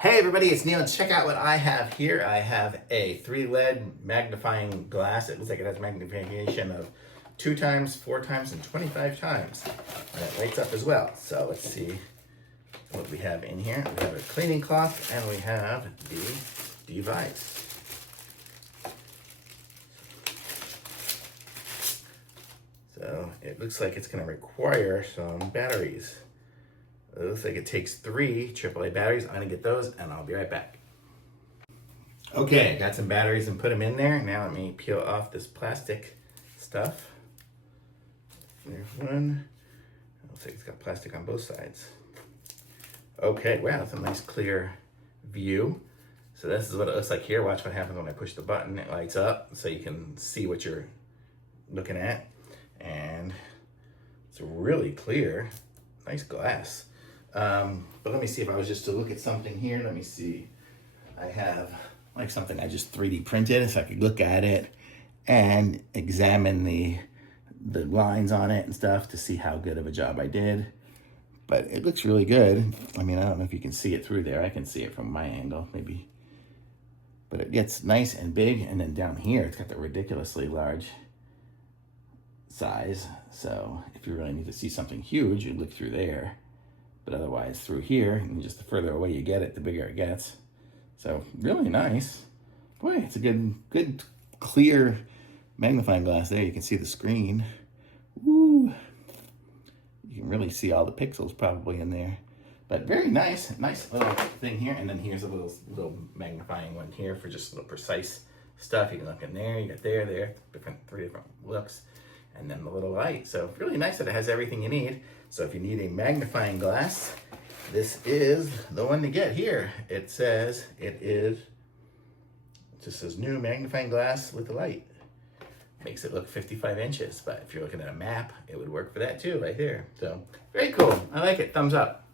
Hey everybody, it's Neil. Check out what I have here. I have a 3-lead magnifying glass. It looks like it has magnification of 2 times, 4 times, and 25 times. And it lights up as well. So let's see what we have in here. We have a cleaning cloth and we have the device. So it looks like it's going to require some batteries. It looks like it takes 3 AAA batteries. I'm gonna get those and I'll be right back. Okay, got some batteries and put them in there. Now let me peel off this plastic stuff. There's one. Looks like it's got plastic on both sides. Okay, wow, that's a nice clear view. So this is what it looks like here. Watch what happens when I push the button. It lights up so you can see what you're looking at. And it's really clear, nice glass. But let me see if I was just to look at something here. Let me see. I have like something I just 3D printed so I could look at it and examine the lines on it and stuff to see how good of a job I did. But it looks really good. I mean, I don't know if you can see it through there. I can see it from my angle, maybe. But it gets nice and big, and then down here, it's got the ridiculously large size. So if you really need to see something huge, you look through there. But otherwise through here, and just the further away you get it, the bigger it gets. So really nice. Boy, it's a good clear magnifying glass there. You can see the screen. Woo! You can really see all the pixels probably in there. But very nice little thing here. And then here's a little magnifying one here for just little precise stuff. You can look in there, you got there, 3 different looks. And then the little light. So really nice that it has everything you need. So if you need a magnifying glass, this is the one to get here. It just says new magnifying glass with the light. Makes it look 55 inches, but if you're looking at a map, it would work for that too, right there. So very cool. I like it. Thumbs up.